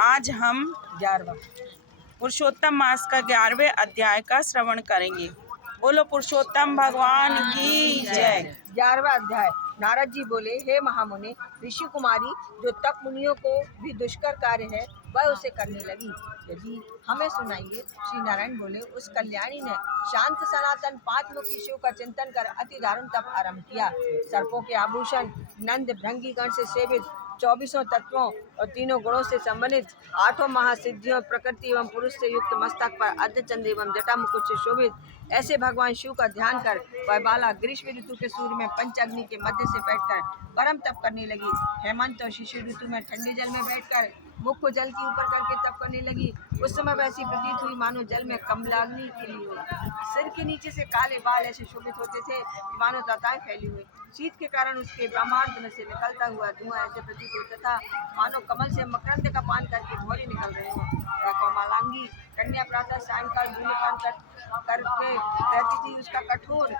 आज हम 11वां पुरुषोत्तम मास का 11वें अध्याय का श्रवण करेंगे। बोलो पुरुषोत्तम भगवान की जय। 11वां अध्याय। नारद जी बोले, हे महामुनि, ऋषि कुमारी जो तप मुनियों को भी दुष्कर कार्य है वह उसे करने लगी, यदि हमें सुनाइए। श्री नारायण बोले, उस कल्याणी ने शांत सनातन पांच मुखी शिव का चिंतन कर अति दारुण तप आरंभ किया। सर्पों के आभूषण, नंद भृंगी गण से सेवित, 24 तत्वों और तीनों गुणों से संबंधित, 8 महासिद्धियों, प्रकृति एवं पुरुष से युक्त, मस्तक पर अर्धचंद्र एवं जटा मुकुट से शोभित ऐसे भगवान शिव का ध्यान कर वह बाला ग्रीष्म ऋतु के सूर्य में पंच अग्नि के मध्य से बैठकर परम तप करने लगी। हेमंत और शिशिर ऋतु में ठंडे जल में बैठकर मुख को जल के ऊपर करके तप करने लगी। उस समय वैसी प्रतीत हुई मानो जल में कमलाग्नि खिली हो। सिर के नीचे से काले बाल ऐसे शोभित होते थे मानो लताएं फैली हुई। शीत के कारण उसके ब्रह्मांड में से निकलता हुआ धुआं ऐसे प्रतीत होता था मानो कमल से मकरंद का पान करके भौरे निकल रहे हो। कमलांगी कन्या प्रातः सायंकाल धूम्रपान करके रहती थी। उसका कठोर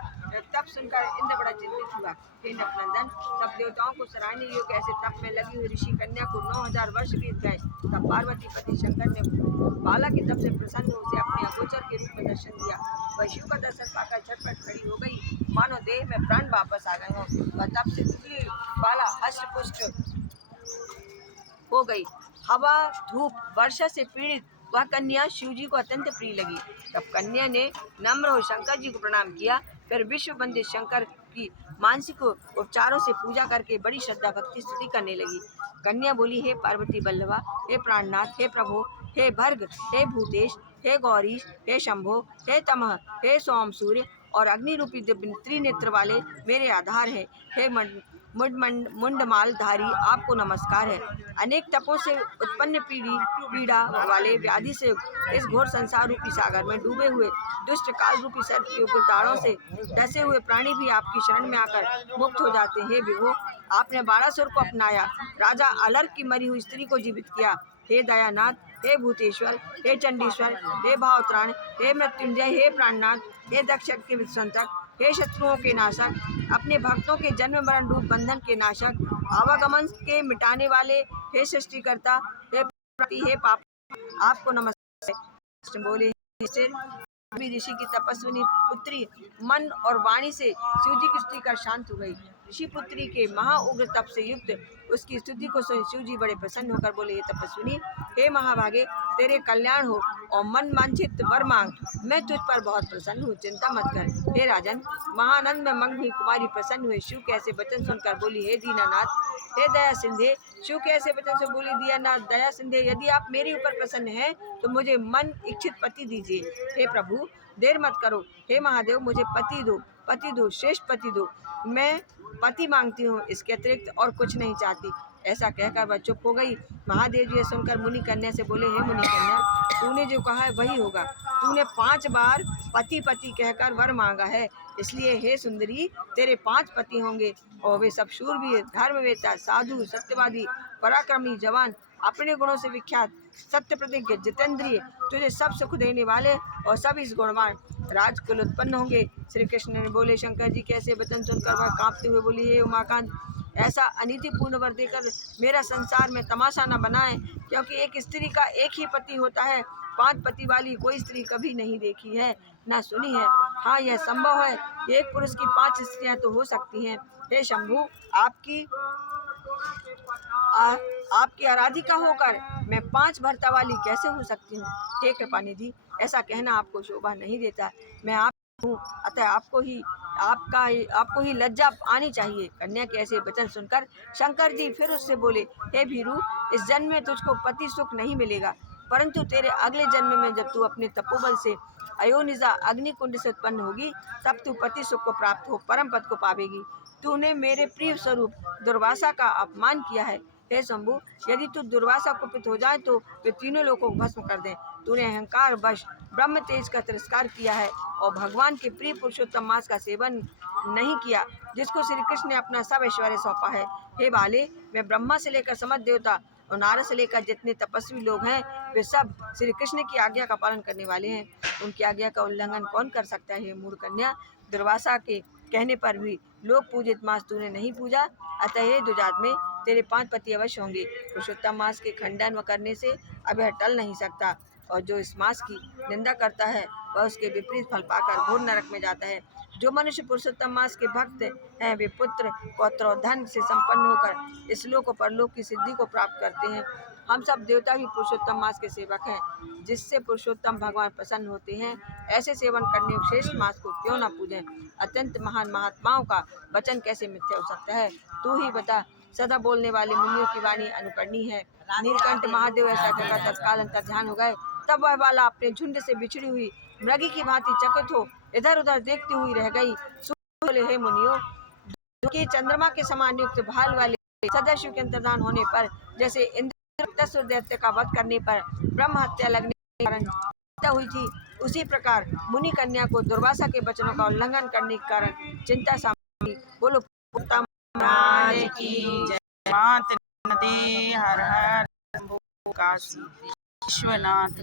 तप सुनकर इंद्र बड़ा चिंतित हुआ। हे नंदन, सब देवताओं को सराहनीय योग्य ऐसे तप में लगी हुई ऋषि कन्या को 9000 वर्ष बीत गए। तब पार्वती पति शंकर ने बाला के तप से प्रसन्न हो उसे अपने अगोचर के रूप में दर्शन दिया। वह शिव का दर्शन पाकर झटपट खड़ी हो गई मानो देह में प्राण वापस आ गए हों। वह तप से दुबली बाला हष्ट पुष्ट हो गई। हवा, धूप, वर्षा से पीड़ित वह कन्या शिव जी को अत्यंत प्रिय लगी। तब कन्या ने नम्र हो शंकर जी को प्रणाम किया। फिर विश्व वंदित शंकर की मानसिक उपचारों से पूजा करके बड़ी श्रद्धा भक्ति स्तुति करने लगी। कन्या बोली, हे पार्वती बल्लभा, हे प्राणनाथ, हे प्रभु, हे भर्ग, हे भूतेश, हे गौरीश, हे शंभो, हे तमह, हे सोम सूर्य और अग्नि रूपी त्रिनेत्र वाले मेरे आधार है। हे मुंडमालधारी, आपको नमस्कार है। अनेक तपों से उत्पन्न पीड़ा वाले व्याधि से इस घोर संसार रूपी सागर में डूबे हुए दुष्ट काल रूपी सर्प के ऊपर दाढ़ों से डसे हुए प्राणी भी आपकी शरण में आकर मुक्त हो जाते हैं। विभो, आपने बाणासुर को अपनाया, राजा अलर्क की मरी हुई स्त्री को जीवित किया। हे दयानाथ, हे भूतेश्वर, हे चंडीश्वर, हे भावत्राण, हे मृत्युंजय, हे प्राणनाथ, हे दक्ष के संतक, हे शत्रुओं के नाशक, अपने भक्तों के जन्म मरण रूप बंधन के नाशक, आवागमन के मिटाने वाले, हे सृष्टिकर्ता, हे प्रति, हे पाप, आपको नमस्कार। बोले, ऋषि की तपस्विनी पुत्री मन और वाणी से शिव जी की स्तुति कर शांत हो गई। ऋषि पुत्री के महा उग्र तप से युक्त उसकी स्तुति को सुन शिव जी बड़े प्रसन्न होकर बोले, हे तपस्विनी, हे महाभागे, तेरे कल्याण हो और मन वांछित वर मांग, मैं तुझ पर बहुत प्रसन्न हूँ, चिंता मत कर। हे राजन, महानंद में मग्न हुई कुमारी प्रसन्न हुए शिव के ऐसे वचन सुनकर बोली, हे दीनानाथ, हे दया सिंधे। शिव के ऐसे वचन से बोली, दीनानाथ, दया सिंधे, यदि आप मेरे ऊपर प्रसन्न हैं तो मुझे मन इच्छित पति दीजिए। हे प्रभु, देर मत करो। हे महादेव, मुझे पति दो, श्रेष्ठ पति दो। मैं पति मांगती हूँ, इसके अतिरिक्त और कुछ नहीं चाहती। ऐसा कहकर वह चुप हो गई। महादेव जी सुनकर मुनि कन्या से बोले, हे मुनि कन्या, तूने जो कहा है वही होगा। तूने 5 बार पति पति कहकर वर मांगा है, इसलिए हे सुंदरी, तेरे 5 पति होंगे और वे सब शूरवीर, धर्मवेता, साधु, सत्यवादी, पराक्रमी, जवान, अपने गुणों से विख्यात, सत्य प्रतिज्ञ, जितेंद्रिय, तुझे सब सुख देने वाले और सब इस गुणवान राजकुल उत्पन्न होंगे। श्री कृष्ण ने बोले, शंकर जी कैसे वचन सुनकर वह कांपते हुए बोली, हे उमाकांत, ऐसा अनीतिपूर्ण वर देकर मेरा संसार में तमाशा न बनाए, क्योंकि एक स्त्री का एक ही पति होता है। 5 पति वाली कोई स्त्री कभी नहीं देखी है, न सुनी है। हाँ, यह संभव है कि एक पुरुष की 5 स्त्रियां तो हो सकती हैं। हे शंभु, आपकी आराधिका होकर मैं 5 भर्ता वाली कैसे हो सकती हूँ? हे कृपानिधि, ऐसा कहना आपको शोभा नहीं देता। मैं आप हूँ, अतः आपको ही लज्जा आनी चाहिए। कन्या के ऐसे वचन सुनकर शंकर जी फिर उससे बोले, हे भीरू, इस जन्म में तुझको पति सुख नहीं मिलेगा, परंतु तेरे अगले जन्म में जब तू अपने तपोबल से अयोनिजा अग्निकुंड से उत्पन्न होगी, तब तू पति सुख को प्राप्त हो परम पद को पावेगी। तूने मेरे प्रिय स्वरूप दुर्वासा का अपमान किया है। हे शंभु, यदि तू दुर्वासा कुपित हो जाए तो वे तीनों लोगों को भस्म कर दें। तूने अहंकार वश ब्रह्म तेज का तिरस्कार किया है और भगवान के प्रिय पुरुषोत्तम मास का सेवन नहीं किया, जिसको श्री कृष्ण ने अपना सब ऐश्वर्य सौंपा है। हे बाले, मैं ब्रह्मा से लेकर समस्त देवता और नारद से लेकर जितने तपस्वी लोग हैं, वे सब श्री कृष्ण की आज्ञा का पालन करने वाले हैं। उनकी आज्ञा का उल्लंघन कौन कर सकता है? मूढ़ कन्या, दुर्वासा के कहने पर भी लोग पूजित मास तूने नहीं पूजा, अतः हे दुजात में तेरे 5 पति अवश्य होंगे। पुरुषोत्तम मास के खंडन व करने से अब यह टल नहीं सकता, और जो इस मास की निंदा करता है वह उसके विपरीत फल पाकर घोर नरक में जाता है। जो मनुष्य पुरुषोत्तम मास के भक्त हैं वे पुत्र पौत्र और धन से संपन्न होकर इस लोक और परलोक की सिद्धि को प्राप्त करते हैं। हम सब देवता भी पुरुषोत्तम मास के सेवक हैं, जिससे पुरुषोत्तम भगवान प्रसन्न होते हैं। ऐसे सेवन करने और श्रेष्ठ मास को क्यों न पूजें। अत्यंत महान महात्माओं का वचन कैसे मिथ्या हो सकता है, तू ही बता। सदा बोलने वाले मुनियों की वाणी अनुकरणीय है। नीलकंठ महादेव ऐसा कहकर तत्काल अंतर्ध्यान हो गए। तब वह बाला अपने झुंड से बिछड़ी हुई मृगी की भांति चकित हो इधर उधर देखती हुई रह गई। बोले, हे मुनियों, कि चंद्रमा के समान युक्त भाल वाले सदाशिव के अंतर्धान होने पर, जैसे इंद्र तत्सुर दैत्य का वध करने पर ब्रह्म हत्या लगने के कारण हत्या हुई थी, उसी प्रकार मुनि कन्या को दुर्वासा के वचनों का उल्लंघन करने के कारण चिंता सामने। बोलो उत्तम महाराज की जय। मात नदी हर हर शंभो काशी विश्वनाथ